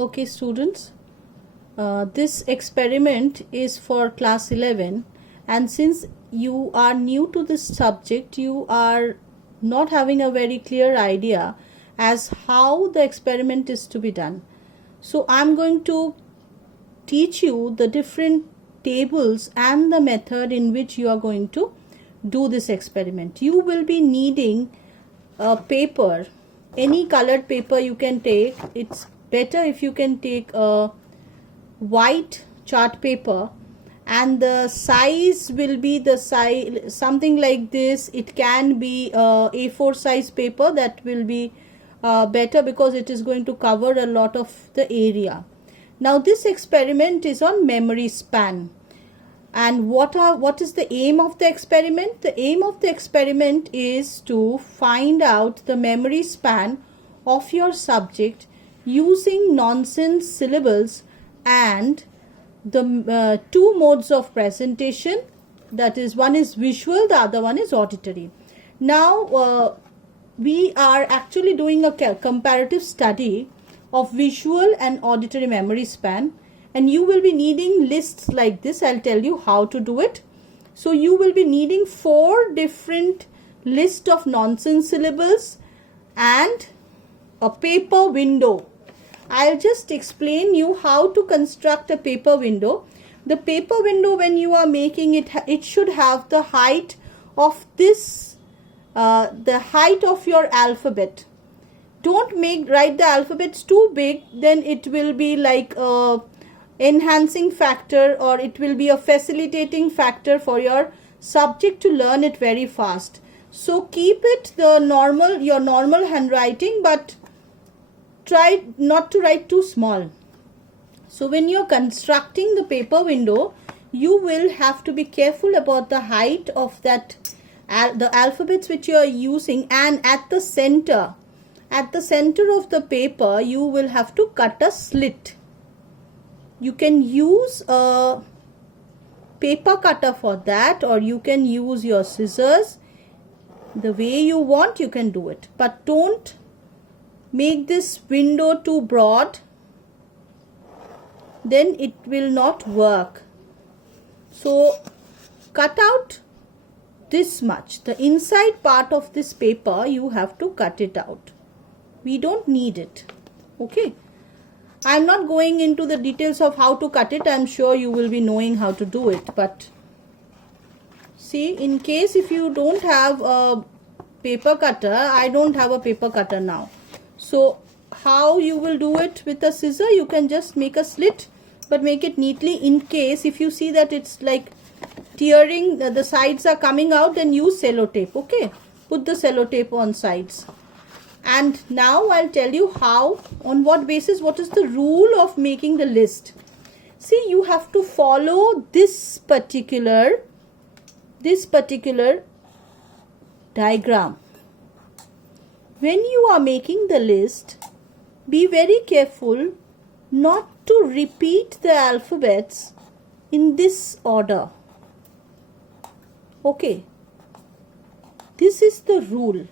Okay, students, this experiment is for class 11, and since you are new to this subject, you are not having a very clear idea as how the experiment is to be done. So I'm going to teach you the different tables and the method in which you are going to do this experiment. You will be needing a paper, any colored paper you can take. It's better if you can take a white chart paper, and the size will be the size something like this. It can be A4 size paper. That will be better because it is going to cover a lot of the area. Now this experiment is on memory span. And what is the aim of the experiment? The aim of the experiment is to find out the memory span of your subject using nonsense syllables and the two modes of presentation, that is, one is visual, the other one is auditory. Now we are actually doing a comparative study of visual and auditory memory span, and you will be needing lists like this. I'll tell you how to do it. So you will be needing 4 different lists of nonsense syllables and a paper window. I'll just explain you how to construct a paper window. The paper window, when you are making it, it should have the height of this, the height of your alphabet. Don't write the alphabets too big, then it will be like a enhancing factor, or it will be a facilitating factor for your subject to learn it very fast. So keep it your normal handwriting, but try not to write too small. So when you're constructing the paper window, you will have to be careful about the height of that the alphabets which you are using, and at the center of the paper you will have to cut a slit. You can use a paper cutter for that, or you can use your scissors. The way you want, you can do it, but don't make this window too broad, then it will not work. So cut out this much, the inside part of this paper, you have to cut it out. We don't need it. Okay, I'm not going into the details of how to cut it. I'm sure you will be knowing how to do it, but see, in case if you don't have a paper cutter, I don't have a paper cutter now. So how you will do it with a scissor? You can just make a slit, but make it neatly. In case if you see that it's like tearing, the sides are coming out, then use sellotape. Okay, put the sellotape on sides. And now I'll tell you how, on what basis, what is the rule of making the list. See, you have to follow this particular diagram. When you are making the list, be very careful not to repeat the alphabets in this order. Okay, this is the rule.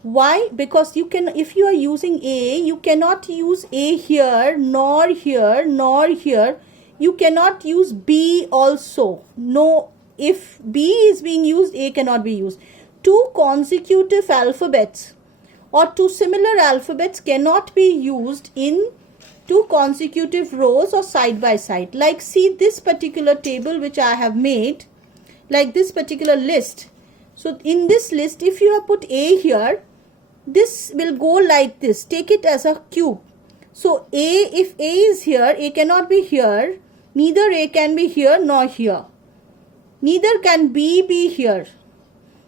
Why? Because you can, if you are using A, you cannot use A here, nor here, nor here. You cannot use B also. No, if B is being used, A cannot be used. 2 consecutive alphabets or 2 similar alphabets cannot be used in 2 consecutive rows or side by side. Like, see this particular table which I have made, like this particular list. So in this list, if you have put A here, this will go like this. Take it as a cube. So A, if A is here, A cannot be here. Neither A can be here nor here. Neither can B be here.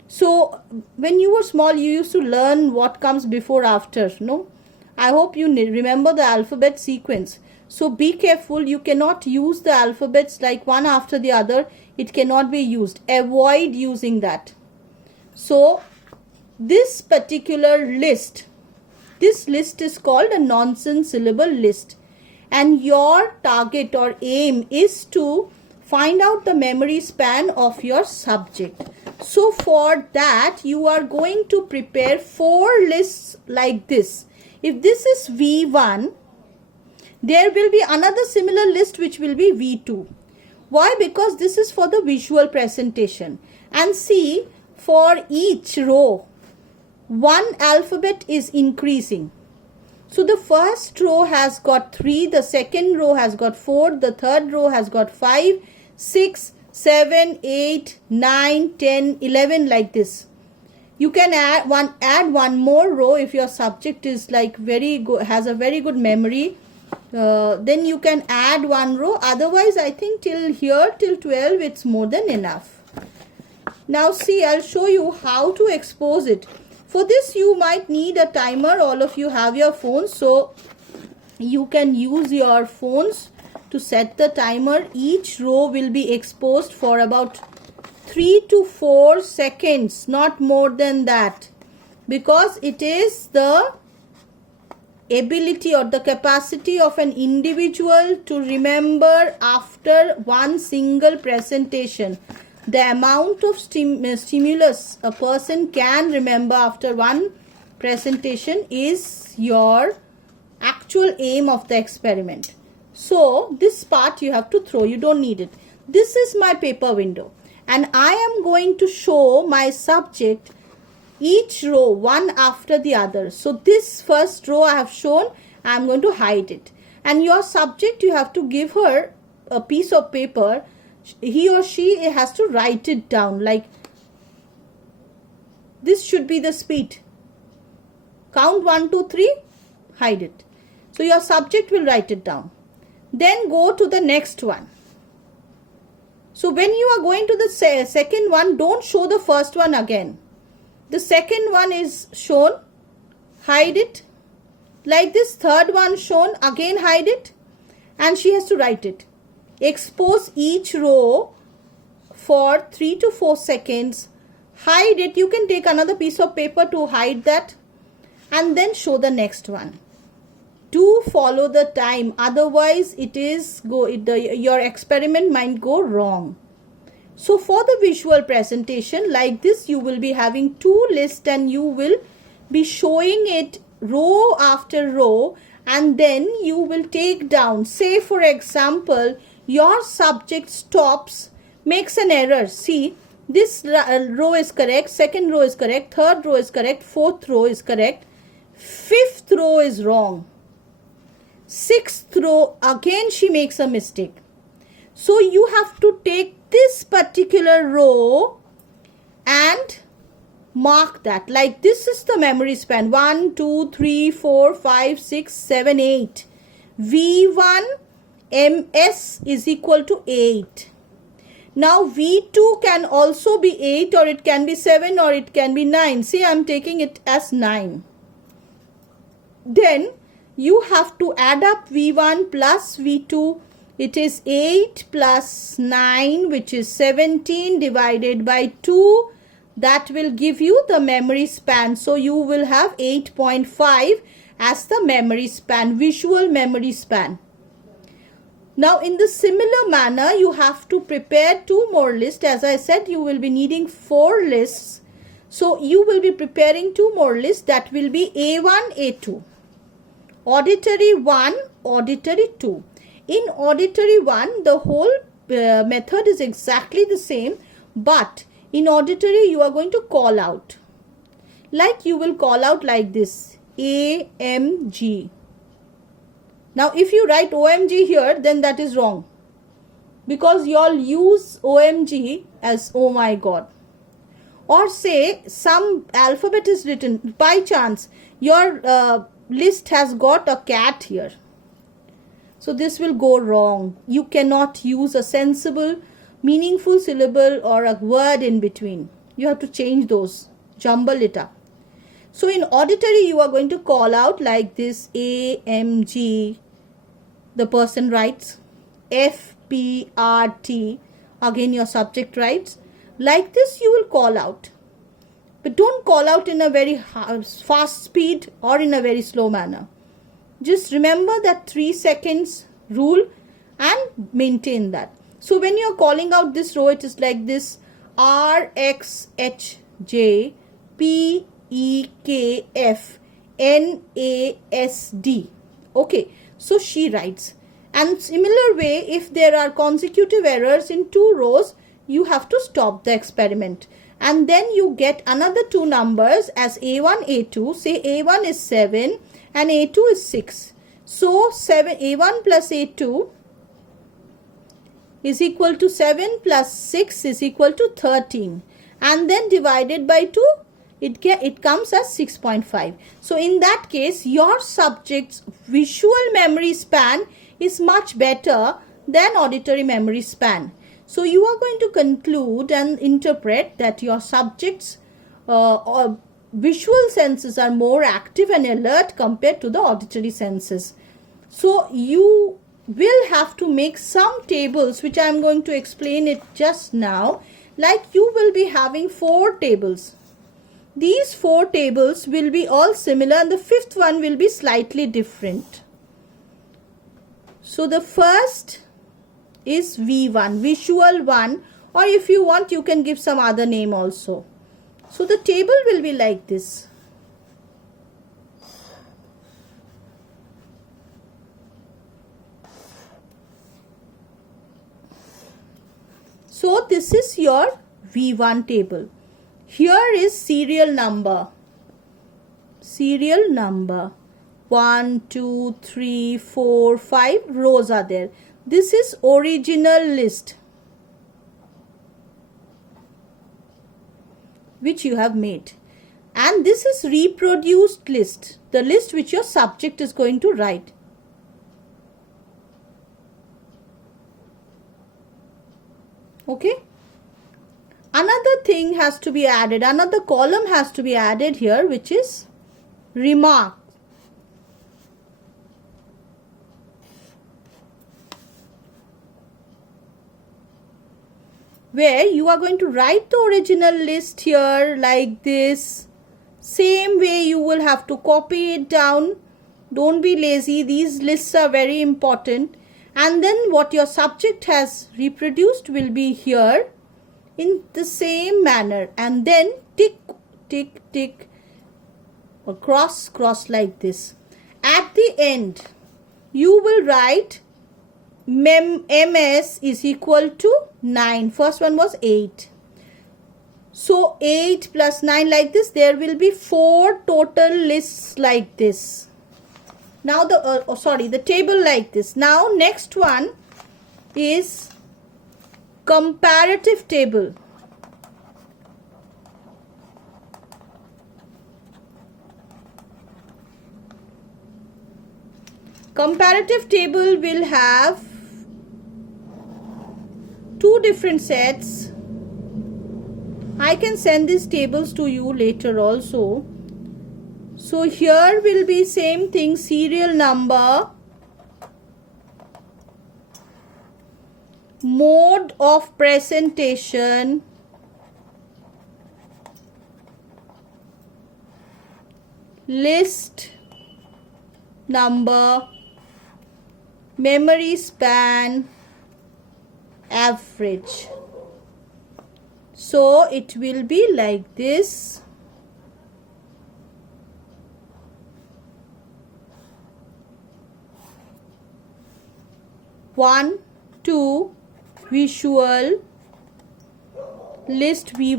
So when you were small, you used to learn what comes before, after, no? I hope you remember the alphabet sequence. So be careful. You cannot use the alphabets like one after the other. It cannot be used. Avoid using that. So this particular list, this list is called a nonsense syllable list, and your target or aim is to find out the memory span of your subject. So for that, you are going to prepare 4 lists like this. If this is V1, There will be another similar list which will be V2. Why? Because this is for the visual presentation. And see, for each row, one alphabet is increasing. So the first row has got 3, the second row has got 4, the third row has got 5, 6, 7, 8, 9, 10, 11, like this. You can add one more row if your subject is like very good, has a very good memory. Then you can add one row. Otherwise, I think till 12, it's more than enough. Now see, I'll show you how to expose it. For this, you might need a timer. All of you have your phones, so you can use your phones to set the timer. Each row will be exposed for about 3 to 4 seconds, not more than that, because it is the ability or the capacity of an individual to remember after one single presentation. The amount of stimulus a person can remember after one presentation is your actual aim of the experiment. So this part you have to throw, you don't need it. This is my paper window, and I am going to show my subject each row one after the other. So this first row I have shown, I am going to hide it. And your subject, you have to give her a piece of paper. He or she has to write it down. Like this should be the speed. Count 1, 2, 3, hide it. So your subject will write it down. Then go to the next one. So when you are going to the second one, don't show the first one again. The second one is shown, hide it. Like this, third one shown, again hide it. And she has to write it. Expose each row for 3 to 4 seconds. Hide it. You can take another piece of paper to hide that. And then show the next one. Do follow the time. Otherwise, your experiment might go wrong. So for the visual presentation like this, you will be having 2 lists and you will be showing it row after row, and then you will take down. Say for example, your subject stops, makes an error. See, this row is correct, second row is correct, third row is correct, fourth row is correct, fifth row is wrong, sixth row again she makes a mistake. So you have to take this particular row and mark that. Like this is the memory span. 1, 2, 3, 4, 5, 6, 7, 8. V1 MS is equal to 8. Now V2 can also be 8, or it can be 7, or it can be 9. See, I am taking it as 9. Then you have to add up V1 plus V2. It is 8 plus 9, which is 17, divided by 2. That will give you the memory span. So you will have 8.5 as the memory span, visual memory span. Now in the similar manner, you have to prepare 2 more lists. As I said, you will be needing 4 lists. So you will be preparing 2 more lists. That will be A1, A2. Auditory 1, auditory 2. In auditory 1, the whole method is exactly the same, but in auditory you are going to call out. Like you will call out like this, AMG. Now if you write OMG here, then that is wrong, because you all use OMG as oh my god. Or say some alphabet is written, by chance your list has got a cat here. So this will go wrong. You cannot use a sensible, meaningful syllable or a word in between. You have to change those, jumble it up. So in auditory, you are going to call out like this, AMG. The person writes FPRT. Again, your subject writes. Like this, you will call out. But don't call out in a very fast speed or in a very slow manner. Just remember that 3 seconds rule and maintain that. So when you are calling out this row, it is like this, RXHJ PEKF NASD. Okay, so she writes. And similar way, if there are consecutive errors in 2 rows, you have to stop the experiment. And then you get another 2 numbers as A1, A2. Say A1 is 7 and A2 is 6. So A1 plus A2 is equal to 7 plus 6 is equal to 13. And then divided by 2, it comes as 6.5. So in that case, your subject's visual memory span is much better than auditory memory span. So you are going to conclude and interpret that your subject's visual senses are more active and alert compared to the auditory senses. So you will have to make some tables, which I am going to explain it just now. Like you will be having 4 tables. These 4 tables will be all similar and the 5th one will be slightly different. So the first is V1, visual 1, or if you want you can give some other name also. So the table will be like this. So this is your V1 table. Here is serial number. Serial number. 1, 2, 3, 4, 5 rows are there. This is original list which you have made. And this is reproduced list. The list which your subject is going to write. Okay. Another thing has to be added. Another column has to be added here, which is remark. Where you are going to write the original list here like this. Same way you will have to copy it down. Don't be lazy. These lists are very important. And then what your subject has reproduced will be here in the same manner. And then tick, tick, tick, or cross, cross like this. At the end, you will write MS is equal to 9. First one was 8. So 8 plus 9 like this. There will be 4 total lists like this. Now the table like this. Now next one is comparative table. Comparative table will have 2 different sets. I can send these tables to you later also. So here will be same thing, serial number, mode of presentation, list number, memory span, average. So it will be like this. One, two, visual, list V1.